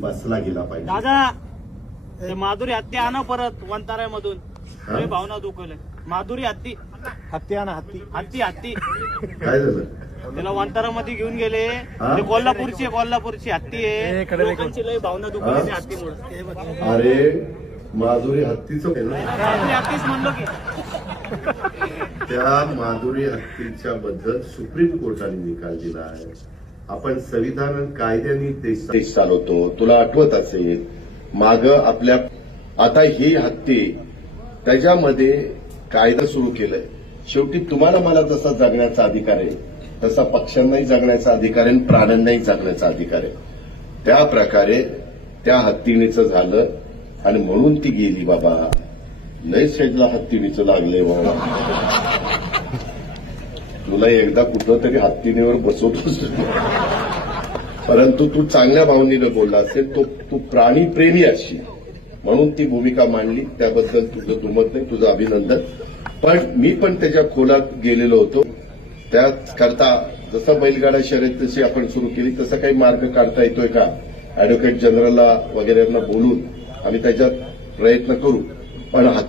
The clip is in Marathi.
बसला गेला पाहिजे. दादा ते माधुरी हत्ती आणा परत वंताऱ्यामधून. हा? लय भावना दुखवले माधुरी हत्ती. हत्ती आणा हत्ती. हत्ती हत्ती. काय झालं? त्याला वंतारामध्ये घेऊन गेले? ते कोल्हापूरची आहे, कोल्हापूरची हत्ती आहे. लोकांची लय भावना दुखवली त्या हत्तीमुळे. अरे माधुरी हत्तीचं आहे ना? माधुरी हत्तीच म्हणलो की. त्या माधुरी हत्तीच्या बद्दल सुप्रीम कोर्टाने निकाल दिला आहे. आपण संविधान कायद्याने देश देश चालवतो. तुला आठवत असेल माग आपल्या आता ही हत्ती त्याच्यामध्ये कायदा सुरू केलंय. शेवटी तुम्हाला मला जसा जगण्याचा अधिकार आहे तसा पक्ष्यांनाही जगण्याचा अधिकार आहे आणि प्राण्यांनाही जगण्याचा अधिकार आहे. त्या प्रकारे त्या हत्तीणीचं झालं आणि म्हणून ती गेली बाबा. लय शेजला हत्तीणीचं लागलंय बाबा. तुला एकदा कुठं तरी हत्तीनेवर बसवतोच परंतु तू चांगल्या भावनेनं बोलला असेल तो तू प्राणीप्रेमी असशील म्हणून ती भूमिका मांडली. त्याबद्दल तुझं दुमत नाही तुझं अभिनंदन. पण मी पण त्याच्या खोलात गेलेलो होतो. त्याकरता जसं बैलगाडा शर्यत जशी आपण सुरू केली तसा काही मार्ग काढता येतोय का? अॅडव्होकेट जनरलला वगैरेंना बोलून आम्ही त्याच्यात प्रयत्न करू. पण